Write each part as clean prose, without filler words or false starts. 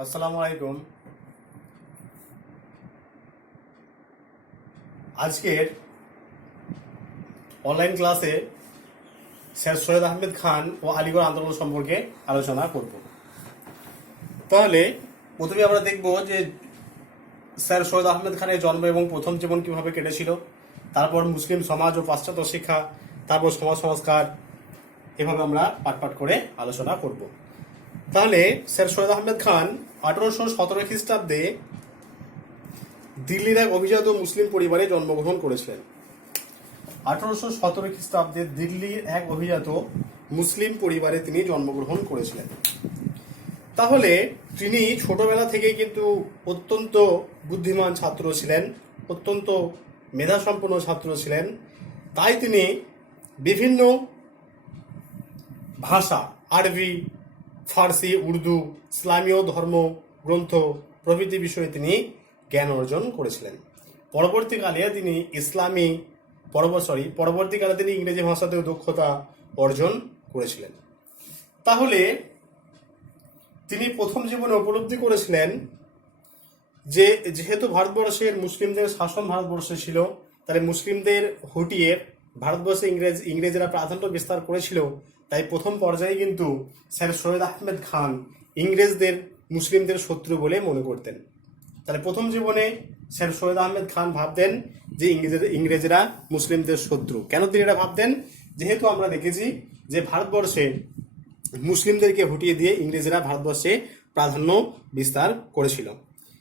আসসালামু আলাইকুম। আজকের অনলাইন ক্লাসে স্যার সৈয়দ আহমেদ খান ও আলিগড় আন্দোলন সম্পর্কে আলোচনা করব। তাহলে প্রথমে আমরা দেখব যে স্যার সৈয়দ আহমেদ খানের জন্ম এবং প্রথম জীবন কিভাবে কেটেছিল, তারপর মুসলিম সমাজ ও পাশ্চাত্য শিক্ষা, তারপর সমাজ সংস্কার, এভাবে আমরা পাট পাট করে আলোচনা করব। তাহলে স্যার সৈয়দ আহমেদ খান 1817 খ্রিস্টাব্দে দিল্লির এক অভিজাত মুসলিম পরিবারে জন্মগ্রহণ করেছিলেন। 1817 খ্রিস্টাব্দে দিল্লির এক অভিজাত মুসলিম পরিবারে তিনি জন্মগ্রহণ করেছিলেন। তাহলে তিনি ছোটবেলা থেকেই কিন্তু অত্যন্ত বুদ্ধিমান ছাত্র ছিলেন, অত্যন্ত মেধাসম্পন্ন ছাত্র ছিলেন। তাই তিনি বিভিন্ন ভাষা, আরবি, ফার্সি, উর্দু, ইসলামীয় ধর্ম গ্রন্থ প্রভৃতি বিষয়ে তিনি জ্ঞান অর্জন করেছিলেন। পরবর্তীকালে তিনি ইংরেজি ভাষাতেও দক্ষতা অর্জন করেছিলেন। তাহলে তিনি প্রথম জীবনে উপলব্ধি করেছিলেন যে যেহেতু ভারতবর্ষের মুসলিমদের শাসন ভারতবর্ষে ছিল, তাহলে মুসলিমদের হটিয়ে ভারতবর্ষে ইংরেজরা প্রাধান্য বিস্তার করেছিল। তাই প্রথম পর্যায়ে কিন্তু স্যার সৈয়দ আহমেদ খান ইংরেজদের মুসলিমদের শত্রু বলে মনে করতেন। তাহলে প্রথম জীবনে স্যার সৈয়দ আহমেদ খান ভাবতেন যে ইংরেজরা মুসলিমদের শত্রু। কেন তিনি এটা ভাবতেন? যেহেতু আমরা দেখেছি যে ভারতবর্ষে মুসলিমদেরকে হটিয়ে দিয়ে ইংরেজরা ভারতবর্ষে প্রাধান্য বিস্তার করেছিল।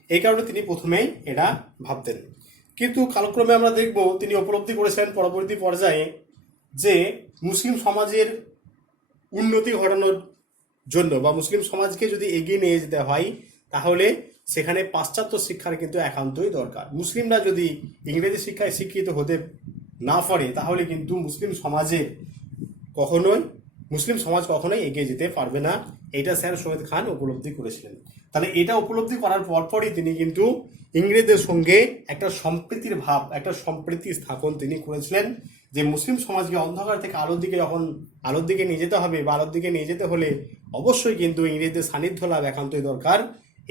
এই কারণে তিনি প্রথমেই এটা ভাবতেন। কিন্তু কালক্রমে আমরা দেখব তিনি উপলব্ধি করেছেন পরবর্তী পর্যায়ে যে মুসলিম সমাজের উন্নতি ঘটানোর জন্য বা মুসলিম সমাজকে যদি এগিয়ে নিয়ে যেতে হয়, তাহলে সেখানে পাশ্চাত্য শিক্ষার কিন্তু একান্তই দরকার। মুসলিমরা যদি ইংরেজি শিক্ষায় শিক্ষিত হতে না পারে, তাহলে কিন্তু মুসলিম সমাজ কখনোই এগিয়ে যেতে পারবে না। এটা স্যার সৈয়দ খান উপলব্ধি করেছিলেন। তাহলে এটা উপলব্ধি করার পরপরই তিনি কিন্তু ইংরেজদের সঙ্গে একটা সম্প্রীতি স্থাপন তিনি করেছিলেন। যে মুসলিম সমাজকে অন্ধকার থেকে আলোর দিকে নিয়ে যেতে হবে, বা আলোর দিকে নিয়ে যেতে হলে অবশ্যই কিন্তু ইংরেজদের সান্নিধ্য লাভ একান্তই দরকার।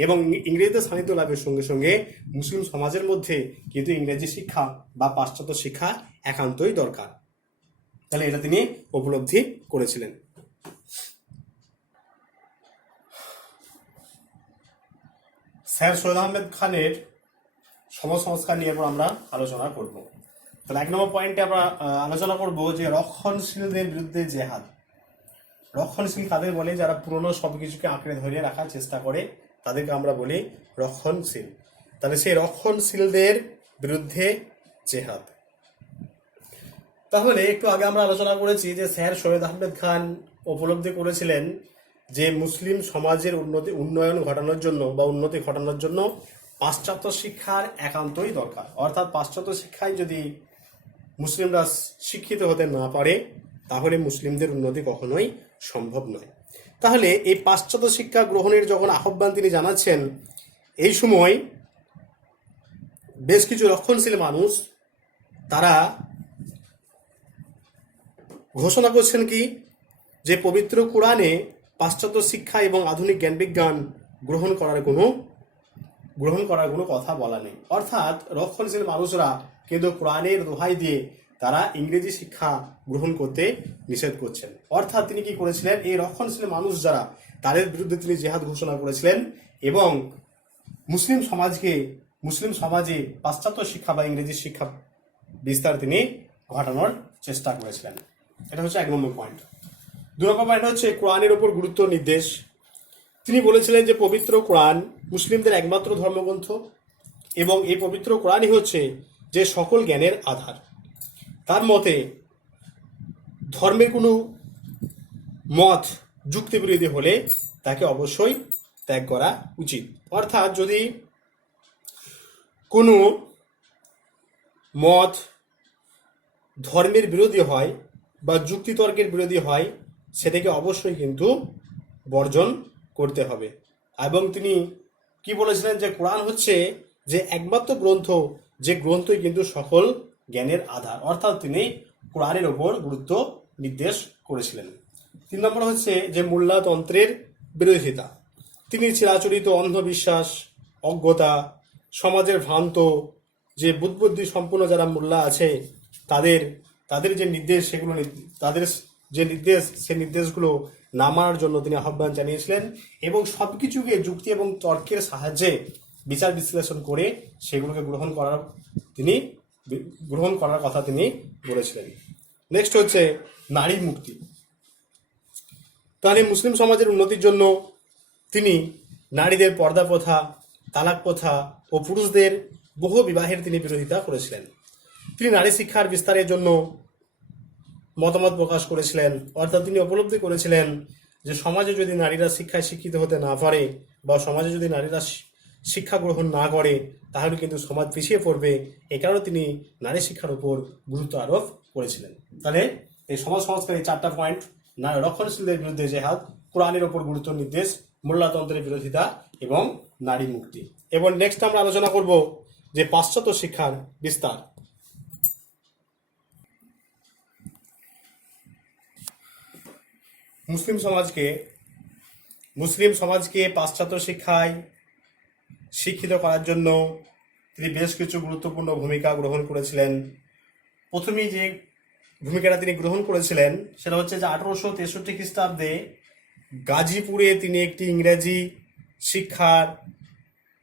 এবং ইংরেজদের সান্নিধ্য লাভের সঙ্গে সঙ্গে মুসলিম সমাজের মধ্যে কিন্তু ইংরেজি শিক্ষা বা পাশ্চাত্য শিক্ষা একান্তই দরকার। তাহলে এটা তিনি উপলব্ধি করেছিলেন। স্যার সৈয়দ আহমেদ খানের সমাজ সংস্কার নিয়ে আমরা আলোচনা করব। তাহলে 1 নম্বর পয়েন্টে আমরা আলোচনা করব যে রক্ষণশীলদের বিরুদ্ধে জেহাদ। রক্ষণশীল কাদের বলে? যারা পুরনো সবকিছুকে আঁকড়ে ধরে রাখার চেষ্টা করে, তাদেরকে আমরা বলি রক্ষণশীল। তাহলে সেই রক্ষণশীলদের বিরুদ্ধে জেহাদ। তাহলে একটু আগে আমরা আলোচনা করেছি যে স্যার সৈয়দ আহমেদ খান উপলব্ধি করেছিলেন যে মুসলিম সমাজের উন্নয়ন ঘটানোর জন্য বা উন্নতি ঘটানোর জন্য পাশ্চাত্য শিক্ষার একান্তই দরকার। অর্থাৎ পাশ্চাত্য শিক্ষায় যদি মুসলিমরা শিক্ষিত হতে না পারে, তাহলে মুসলিমদের উন্নতি কখনোই সম্ভব নয়। তাহলে এই পাশ্চাত্য শিক্ষা গ্রহণের যখন আহ্বান তিনি জানাচ্ছেন, এই সময় বেশ কিছু রক্ষণশীল মানুষ তারা ঘোষণা করছেন কি, যে পবিত্র কোরআনে পাশ্চাত্য শিক্ষা এবং আধুনিক জ্ঞান বিজ্ঞান গ্রহণ করার কোনো কথা বলা নেই। অর্থাৎ রক্ষণশীল মানুষরা কিন্তু কোরআনের দোহাই দিয়ে তারা ইংরেজি শিক্ষা গ্রহণ করতে নিষেধ করছেন। অর্থাৎ তিনি কি করেছিলেন? এই রক্ষণশীল মানুষ যারা, তাদের বিরুদ্ধে তিনি জেহাদ ঘোষণা করেছিলেন এবং মুসলিম সমাজে পাশ্চাত্য শিক্ষা বা ইংরেজি শিক্ষা বিস্তার তিনি ঘটানোর চেষ্টা করেছিলেন। এটা হচ্ছে 1 নম্বর পয়েন্ট। 2 নম্বর পয়েন্ট হচ্ছে কোরআনের ওপর গুরুত্ব নির্দেশ। তিনি বলেছিলেন যে পবিত্র কোরআন মুসলিমদের একমাত্র ধর্মগ্রন্থ এবং এই পবিত্র কোরআনই হচ্ছে যে সকল জ্ঞানের আধার। তার মতে ধর্মের কোনো মত যুক্তিবিরোধী হলে তাকে অবশ্যই ত্যাগ করা উচিত। অর্থাৎ যদি কোনো মত ধর্মের বিরোধী হয় বা যুক্তিতর্কের বিরোধী হয়, সেটাকে অবশ্যই কিন্তু বর্জন করতে হবে। এবং তিনি কি বলেছিলেন? যে কোরআন হচ্ছে যে একমাত্র গ্রন্থ, যে গ্রন্থই কিন্তু সকল জ্ঞানের আধার। অর্থাৎ তিনি কোরআনের ওপর গুরুত্ব নির্দেশ করেছিলেন। 3 নম্বর হচ্ছে যে মোল্লাতন্ত্রের বিরোধিতা। তিনি চিরাচরিত অন্ধবিশ্বাস, অজ্ঞতা, সমাজের ভ্রান্ত যে বুদ্বুদ্ধি সম্পূর্ণ যারা মোল্লা আছে তাদের তাদের যে নির্দেশ সেগুলো তাদের যে নির্দেশ সেই নির্দেশগুলো না মানার জন্য তিনি আহ্বান জানিয়েছিলেন এবং সবকিছুকে যুক্তি এবং তর্কের সাহায্যে বিচার বিশ্লেষণ করে সেগুলোকে গ্রহণ করার কথা তিনি বলেছিলেন। নেক্সট হচ্ছে নারী মুক্তি। তাহলে মুসলিম সমাজের উন্নতির জন্য তিনি নারীদের পর্দা প্রথা, তালাক প্রথা ও পুরুষদের বহু বিবাহের তিনি বিরোধিতা করেছিলেন। তিনি নারী শিক্ষার বিস্তারের জন্য মতামত প্রকাশ করেছিলেন, অর্থাৎ তিনি উপলব্ধি করেছিলেন যে সমাজে যদি নারীরা শিক্ষায় শিক্ষিত হতে না পারে বা সমাজে যদি নারীরা শিক্ষা গ্রহণ না করে তাহলে কিন্তু সমাজ পিছিয়ে পড়বে। এ কারণে তিনি নারী শিক্ষার উপর গুরুত্ব আরোপ করেছিলেন। তাহলে এই সমাজ সংস্কারের 4টা পয়েন্ট: রক্ষণশীলদের বিরুদ্ধে জেহাদ, কোরআনের ওপর গুরুত্ব নির্দেশ, মোল্লাতন্ত্রের বিরোধিতা এবং নারী মুক্তি। এবং নেক্সট আমরা আলোচনা করব যে পাশ্চাত্য শিক্ষার বিস্তার। মুসলিম সমাজকে পাশ্চাত্য শিক্ষায় শিক্ষিত করার জন্য তিনি বেশ কিছু গুরুত্বপূর্ণ ভূমিকা গ্রহণ করেছিলেন। প্রথমেই যে ভূমিকাটা তিনি গ্রহণ করেছিলেন সেটা হচ্ছে যে 1863 খ্রিস্টাব্দে গাজীপুরে তিনি একটি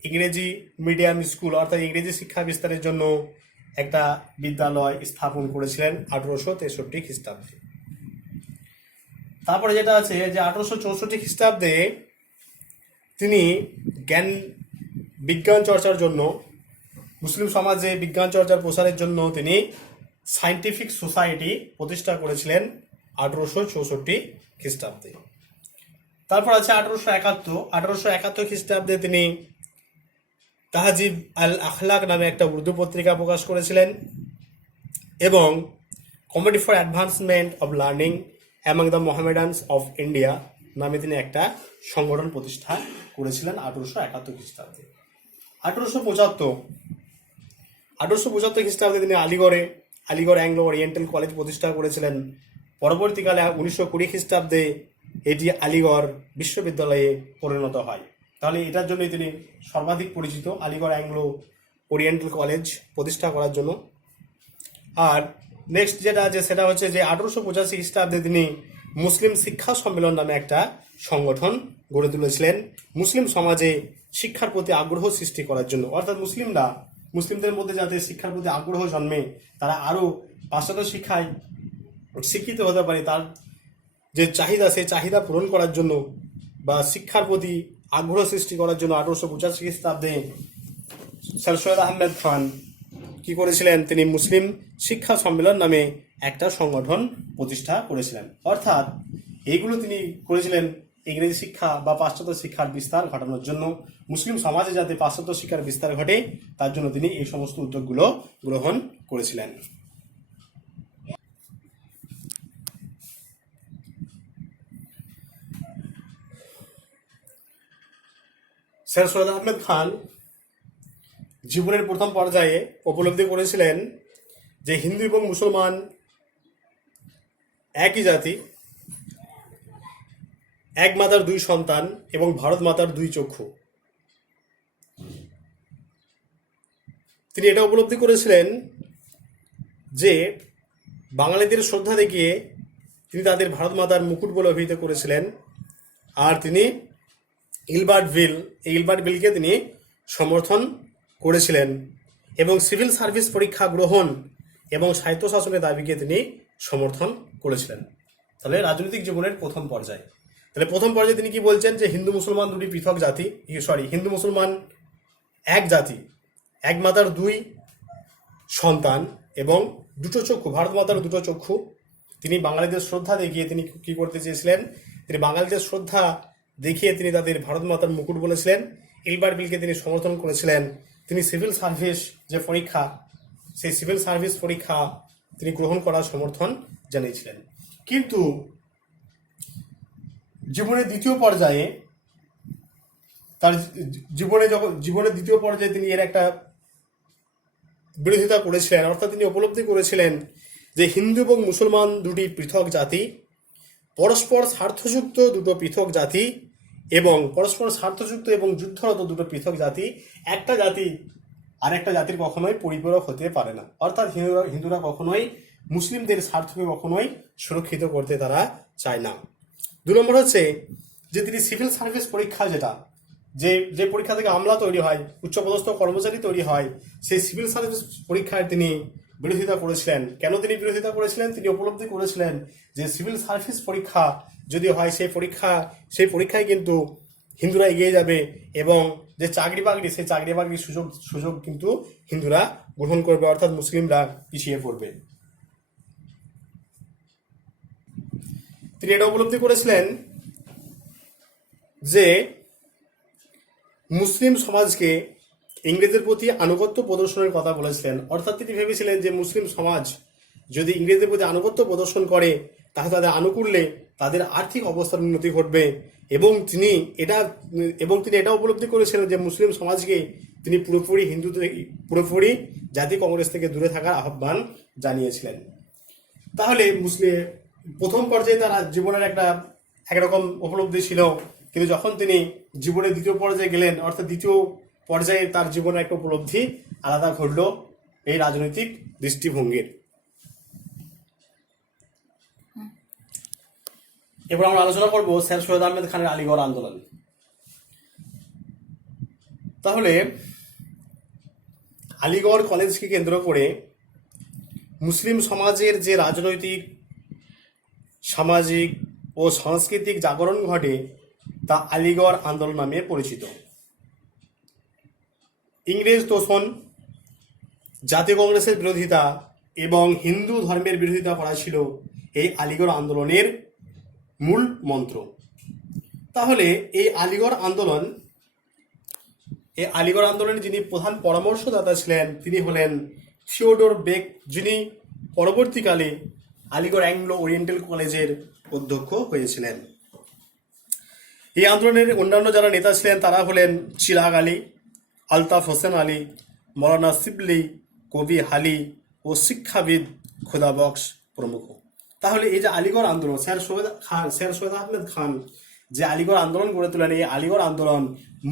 ইংরেজি মিডিয়াম স্কুল অর্থাৎ ইংরেজি শিক্ষা বিস্তারের জন্য একটা বিদ্যালয় স্থাপন করেছিলেন 1863 খ্রিস্টাব্দে। তারপরে যেটা আছে যে 1864 খ্রিস্টাব্দে তিনি বিজ্ঞান চর্চার জন্য, মুসলিম সমাজে বিজ্ঞান চর্চার প্রসারের জন্য তিনি সায়েন্টিফিক সোসাইটি প্রতিষ্ঠা করেছিলেন 1864 খ্রিস্টাব্দে। তারপর আছে 1871 খ্রিস্টাব্দে তিনি তাহজিব আল আখলাক নামে একটা উর্দু পত্রিকা প্রকাশ করেছিলেন এবং committee for advancement of learning among the Mohammedans of India নামে তিনি একটা সংগঠন প্রতিষ্ঠা করেছিলেন 1871 খ্রিস্টাব্দে। 1875 খ্রিস্টাব্দে তিনি আলিগড় অ্যাংলো ওরিয়েন্টাল কলেজ প্রতিষ্ঠা করেছিলেন। পরবর্তীকালে 1920 খ্রিস্টাব্দে এটি আলিগড় বিশ্ববিদ্যালয়ে পরিণত হয়। তাহলে এটার জন্যই তিনি সর্বাধিক পরিচিত, আলিগড় অ্যাংলো ওরিয়েন্টাল কলেজ প্রতিষ্ঠা করার জন্য। আর নেক্সট যেটা আছে সেটা হচ্ছে যে 1885 খ্রিস্টাব্দে তিনি মুসলিম শিক্ষা সম্মেলন নামে একটা সংগঠন গড়ে তুলেছিলেন মুসলিম সমাজে শিক্ষার প্রতি আগ্রহ সৃষ্টি করার জন্য, অর্থাৎ মুসলিমদের মধ্যে যাতে শিক্ষার প্রতি আগ্রহ জন্মে, তারা আরো পাশ্চাত্য শিক্ষায় শিক্ষিত হতে পারে, তার যে চাহিদা সেই চাহিদা পূরণ করার জন্য বা শিক্ষার প্রতি আগ্রহ সৃষ্টি করার জন্য 1885 খ্রিস্টাব্দে স্যার সৈয়দ আহমেদ খান কি করেছিলেন, তিনি মুসলিম শিক্ষা সম্মেলন নামে একটা সংগঠন প্রতিষ্ঠা করেছিলেন। অর্থাৎ এইগুলো তিনি করেছিলেন ইংরেজি শিক্ষা বা পাশ্চাত্য শিক্ষার বিস্তার ঘটানোর জন্য, মুসলিম সমাজে যাতে পাশ্চাত্য শিক্ষার বিস্তার ঘটে তার জন্য তিনি এই সমস্ত উদ্যোগগুলো গ্রহণ করেছিলেন। স্যার সৈয়দ আহমেদ খান জীবনের প্রথম পর্যায়ে উপলব্ধি করেছিলেন যে হিন্দু এবং মুসলমান একই জাতি, এক মাতার দুই সন্তান এবং ভারত মাতার দুই চক্ষু। তিনি এটা উপলব্ধি করেছিলেন যে বাঙালিদের শ্রদ্ধা দেখিয়ে তিনি তাদের ভারত মাতার মুকুট বলে অভিহিত করেছিলেন। আর তিনি ইলবার্ট বিলকে তিনি সমর্থন করেছিলেন এবং সিভিল সার্ভিস পরীক্ষা গ্রহণ এবং স্বায়ত্তশাসনের দাবিকে তিনি সমর্থন করেছিলেন। তাহলে রাজনৈতিক জীবনের প্রথম পর্যায়ে তিনি কি বলছেন যে হিন্দু মুসলমান এক জাতি, এক মাতার দুই সন্তান এবং দুটো চক্ষু, ভারত মাতার দুটো চক্ষু। তিনি বাঙালিদের শ্রদ্ধা দেখিয়ে তিনি কি করতে চেয়েছিলেন, তিনি বাঙালিদের শ্রদ্ধা দেখিয়ে তিনি তাদের ভারত মাতার মুকুট বলেছিলেন। ইলবার্ট বিলকে তিনি সমর্থন করেছিলেন। তিনি সিভিল সার্ভিস যে পরীক্ষা, সেই সিভিল সার্ভিস পরীক্ষা তিনি গ্রহণ করার সমর্থন জানিয়েছিলেন। কিন্তু জীবনের দ্বিতীয় পর্যায়ে তিনি এর একটা বিরোধিতা করেছিলেন, অর্থাৎ তিনি উপলব্ধি করেছিলেন যে হিন্দু এবং মুসলমান দুটি পৃথক জাতি, পরস্পর স্বার্থযুক্ত দুটো পৃথক জাতি এবং পরস্পর স্বার্থযুক্ত এবং যুদ্ধরত দুটো পৃথক জাতি, একটা জাতি আরেকটা জাতির কখনোই পরিপূরক হতে পারে না। অর্থাৎ হিন্দুরা কখনোই মুসলিমদের স্বার্থকে কখনোই সুরক্ষিত করতে তারা চায় না। 2 নম্বর হচ্ছে যে তিনি সিভিল সার্ভিস পরীক্ষা, যেটা যে যে পরীক্ষা থেকে আমলা তৈরি হয়, উচ্চপদস্থ কর্মচারী তৈরি হয়, সেই সিভিল সার্ভিস পরীক্ষায় তিনি বিরোধিতা করেছিলেন। কেন তিনি বিরোধিতা করেছিলেন? তিনি উপলব্ধি করেছিলেন যে সিভিল সার্ভিস পরীক্ষা যদি হয়, সেই পরীক্ষায় কিন্তু হিন্দুরা এগিয়ে যাবে এবং যে চাকরি বাকরি, সেই চাকরি বাকরির সুযোগ কিন্তু হিন্দুরা গ্রহণ করবে, অর্থাৎ মুসলিমরা পিছিয়ে পড়বে। তিনি এটা উপলব্ধি করেছিলেন যে মুসলিম সমাজকে ইংরেজের প্রতি আনুগত্য প্রদর্শনের কথা বলেছিলেন। অর্থাৎ তিনি ভেবেছিলেন যে মুসলিম সমাজ যদি ইংরেজদের প্রতি আনুগত্য প্রদর্শন করে, তাহলে তাদের আনুকূল্যে তাদের আর্থিক অবস্থার উন্নতি ঘটবে। এবং তিনি এটা উপলব্ধি করেছিলেন যে মুসলিম সমাজকে তিনি পুরোপুরি জাতীয় কংগ্রেস থেকে দূরে থাকার আহ্বান জানিয়েছিলেন। তাহলে প্রথম পর্যায়ে তার জীবনের একরকম উপলব্ধি ছিল, কিন্তু যখন তিনি জীবনের দ্বিতীয় পর্যায়ে গেলেন, অর্থাৎ দ্বিতীয় পর্যায়ে তার জীবনের একটা উপলব্ধি আলাদা ঘটল এই রাজনৈতিক দৃষ্টিভঙ্গির। এবার আমরা আলোচনা করব স্যার সৈয়দ আহমেদ খানের আলিগড় আন্দোলন। তাহলে আলিগড় কলেজকে কেন্দ্র করে মুসলিম সমাজের যে রাজনৈতিক, সামাজিক ও সাংস্কৃতিক জাগরণ ঘটে তা আলিগড় আন্দোলন নামে পরিচিত। ইংরেজ তোষণ, জাতীয় কংগ্রেসের বিরোধিতা এবং হিন্দু ধর্মের বিরোধিতা করা ছিল এই আলিগড় আন্দোলনের মূল মন্ত্র। তাহলে এই আলিগড় আন্দোলনের যিনি প্রধান পরামর্শদাতা ছিলেন তিনি হলেন থিওডোর বেক, যিনি পরবর্তীকালে আলিগড় অ্যাংলো ওরিয়েন্টাল কলেজের অধ্যক্ষ হয়েছিলেন। এই আন্দোলনের অন্যান্য যারা নেতা ছিলেন তারা হলেন চিরাগ আলী, আলতাফ হোসেন আলী, মৌলানা শিবলি, কবি হালি ও শিক্ষাবিদ খোদাবক্স প্রমুখ। তাহলে এই যে আলিগড় আন্দোলন, স্যার সৈয়দ আহমেদ খান যে আলিগড় আন্দোলন গড়ে তোলেন, এই আলিগড় আন্দোলন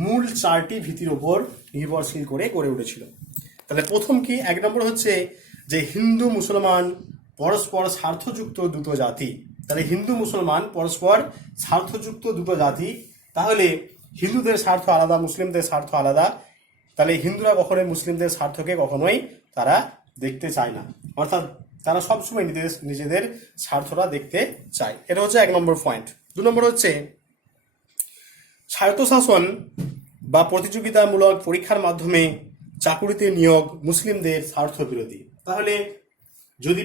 মূল 4টি ভিত্তির উপর নির্ভরশীল করে গড়ে উঠেছিল। তাহলে প্রথম কি? 1 নম্বর হচ্ছে যে হিন্দু মুসলমান পরস্পর স্বার্থযুক্ত দুটো জাতি। তাহলে হিন্দু মুসলমান পরস্পর স্বার্থযুক্ত দুটো জাতি। তাহলে হিন্দুদের স্বার্থ আলাদা, মুসলিমদের স্বার্থ আলাদা। তাহলে হিন্দুরা কখনোই মুসলিমদের স্বার্থকে কখনোই তারা দেখতে চায় না, অর্থাৎ তারা সবসময় নিজেদের স্বার্থটা দেখতে চায়। এটা হচ্ছে 1 নম্বর পয়েন্ট। 2 নম্বর হচ্ছে স্বায়ত্তশাসন বা প্রতিযোগিতামূলক পরীক্ষার মাধ্যমে চাকুরিতে নিয়োগ মুসলিমদের স্বার্থ বিরোধী। তাহলে যদি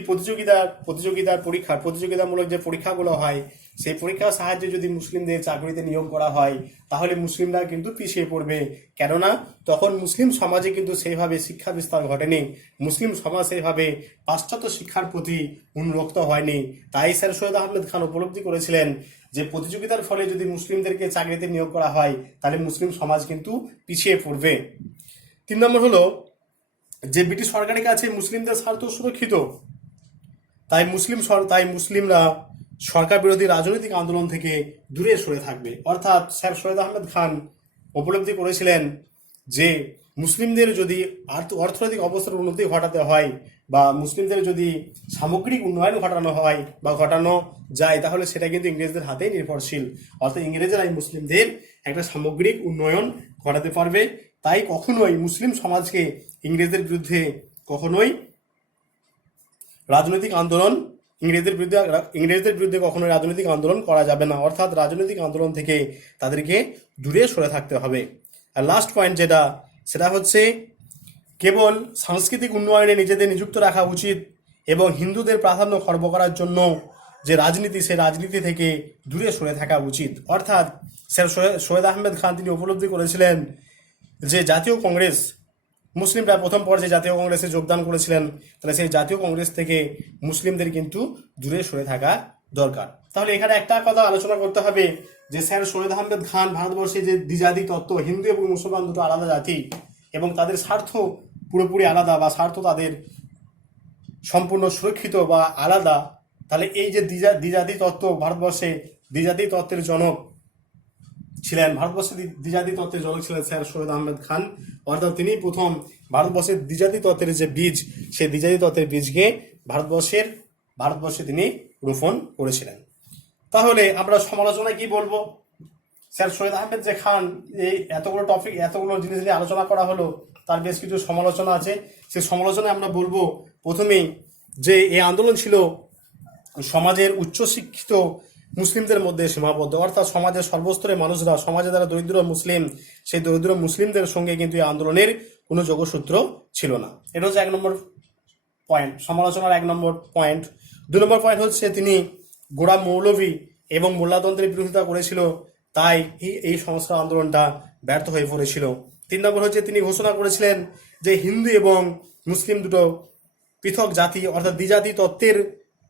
প্রতিযোগিতামূলক যে পরীক্ষাগুলো হয়, সেই পরীক্ষার সাহায্যে যদি মুসলিমদের চাকরিতে নিয়োগ করা হয়, তাহলে মুসলিমরা কিন্তু পিছিয়ে পড়বে। কেননা তখন মুসলিম সমাজে কিন্তু সেইভাবে শিক্ষা বিস্তার ঘটেনি, মুসলিম সমাজ সেইভাবে পাশ্চাত্য শিক্ষার প্রতি উন্মুক্ত হয়নি। তাই স্যার সৈয়দ আহমেদ খান উপলব্ধি করেছিলেন যে প্রতিযোগিতার ফলে যদি মুসলিমদেরকে চাকরিতে নিয়োগ করা হয়, তাহলে মুসলিম সমাজ কিন্তু পিছিয়ে পড়বে। 3 নম্বর হলো যে ব্রিটিশ সরকারের কাছে মুসলিমদের স্বার্থ সুরক্ষিত, তাই মুসলিমরা সরকার বিরোধী রাজনৈতিক আন্দোলন থেকে দূরে সরে থাকবে। অর্থাৎ স্যার সৈয়দ আহমেদ খান উপলব্ধি করেছিলেন যে মুসলিমদের যদি অর্থনৈতিক অবস্থার উন্নতি ঘটাতে হয় বা মুসলিমদের যদি সামগ্রিক উন্নয়ন ঘটানো যায়, তাহলে সেটা কিন্তু ইংরেজদের হাতেই নির্ভরশীল। অর্থাৎ ইংরেজরাই মুসলিমদের একটা সামগ্রিক উন্নয়ন ঘটাতে পারবে। তাই কখনোই মুসলিম সমাজকে ইংরেজদের বিরুদ্ধে ইংরেজদের বিরুদ্ধে কখনোই রাজনৈতিক আন্দোলন করা যাবে না। অর্থাৎ রাজনৈতিক আন্দোলন থেকে তাদেরকে দূরে সরে থাকতে হবে। আর লাস্ট পয়েন্ট সেটা হচ্ছে কেবল সাংস্কৃতিক উন্নয়নে নিজেদের নিযুক্ত রাখা উচিত এবং হিন্দুদের প্রাধান্য খর্ব করার জন্য যে রাজনীতি, সেই রাজনীতি থেকে দূরে সরে থাকা উচিত। অর্থাৎ স্যার সৈয়দ আহমেদ খান তিনি উপলব্ধি করেছিলেন যে জাতীয় কংগ্রেস, মুসলিমরা প্রথম পর্যায়ে জাতীয় কংগ্রেসে যোগদান করেছিলেন, তাহলে সেই জাতীয় কংগ্রেস থেকে মুসলিমদের কিন্তু দূরে সরে থাকা দরকার। তাহলে এখানে একটা কথা আলোচনা করতে হবে যে স্যার সৈয়দ আহমেদ খান ভারতবর্ষে যে দ্বিজাতি তত্ত্ব, হিন্দু এবং মুসলমান দুটো আলাদা জাতি এবং তাদের স্বার্থ পুরোপুরি আলাদা বা স্বার্থ তাদের সম্পূর্ণ সুরক্ষিত বা আলাদা, তাহলে এই যে দ্বিজাতি তত্ত্ব, ভারতবর্ষে দ্বিজাতি তত্ত্বের জনক ছিলেন, ভারতবর্ষের দ্বিজাতি তত্ত্বের জনক ছিলেন স্যার সৈয়দ আহমেদ খান। অর্থাৎ তিনি প্রথম ভারতবর্ষের দ্বিজাতি তত্ত্বের যে বীজ, সেই দ্বিজাতি তত্ত্বের বীজকে ভারতবর্ষে তিনি রোপণ করেছিলেন। তাহলে আমরা সমালোচনায় কি বলবো? স্যার সৈয়দ আহমেদ যে খান, এই এতগুলো জিনিস নিয়ে আলোচনা করা হলো, তার বেশ কিছু সমালোচনা আছে। সেই সমালোচনায় আমরা বলবো প্রথমেই যে এই আন্দোলন ছিল সমাজের উচ্চশিক্ষিত মুসলিমদের মধ্যে সীমাবদ্ধ, অর্থাৎ সমাজের সর্বস্তরের মানুষরা, সমাজে যারা দরিদ্র মুসলিম, সেই দরিদ্র মুসলিমদের সঙ্গে কিন্তু এই আন্দোলনের কোনো যোগসূত্র ছিল না। এটা হচ্ছে 1 নম্বর পয়েন্ট, সমালোচনার 1 নম্বর পয়েন্ট। 2 নম্বর পয়েন্ট হচ্ছে তিনি গোড়া মৌলভী এবং মোল্লাতন্ত্রের বিরোধিতা করেছিল, তাই এই সংস্কার আন্দোলনটা ব্যর্থ হয়ে পড়েছিল। 3 নম্বর হচ্ছে তিনি ঘোষণা করেছিলেন যে হিন্দু এবং মুসলিম দুটো পৃথক জাতি, অর্থাৎ দ্বিজাতি তত্ত্বের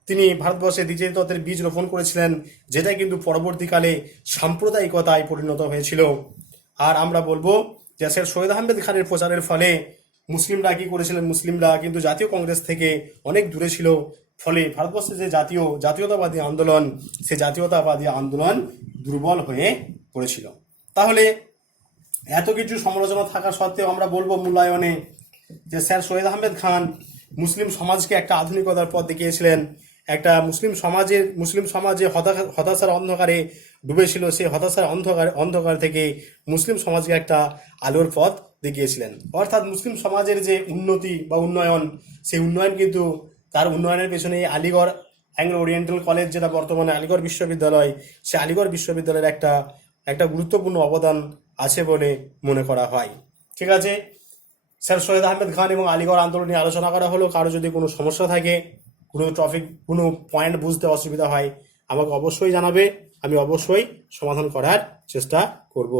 তিনি ভারতবর্ষে দ্বিজাতি তত্ত্বের বীজ রোপণ করেছিলেন, যেটা কিন্তু পরবর্তীকালে সাম্প্রদায়িকতায় পরিণত হয়েছিল। আর আমরা বলবো যে স্যার সৈয়দ আহমেদ খানের প্রচারের ফলে মুসলিমরা কি করেছিলেন, মুসলিমরা কিন্তু জাতীয় কংগ্রেস থেকে অনেক দূরে ছিল, ফলে ভারতবর্ষের যে জাতীয়তাবাদী আন্দোলন, সে জাতীয়তাবাদী আন্দোলন দুর্বল হয়ে পড়েছিল। তাহলে এত কিছু সমালোচনা থাকা সত্ত্বেও আমরা বলবো মূল্যায়নে যে স্যার সৈয়দ আহমেদ খান মুসলিম সমাজকে একটা আধুনিকতার পথ দেখিয়েছিলেন। একটা মুসলিম সমাজে হতাশার অন্ধকারে ডুবেছিল, সেই হতাশার অন্ধকার থেকে মুসলিম সমাজকে একটা আলোর পথ দেখিয়েছিলেন। অর্থাৎ মুসলিম সমাজের যে উন্নতি বা উন্নয়ন, সেই উন্নয়ন কিন্তু তার উন্নয়নের পেছনে আলিগড় অ্যাংলো ওরিয়েন্টাল কলেজ, যেটা বর্তমানে আলিগড় বিশ্ববিদ্যালয়, সে আলিগড় বিশ্ববিদ্যালয়ের একটা গুরুত্বপূর্ণ অবদান আছে বলে মনে করা হয়। ঠিক আছে, স্যার সৈয়দ আহমেদ খান এবং আলিগড় আন্দোলন নিয়ে আলোচনা করা হলো। কারো যদি কোনো সমস্যা থাকে, কোনো পয়েন্ট বুঝতে অসুবিধা হয়, আমাকে অবশ্যই জানাবে, আমি অবশ্যই সমাধান করার চেষ্টা করব।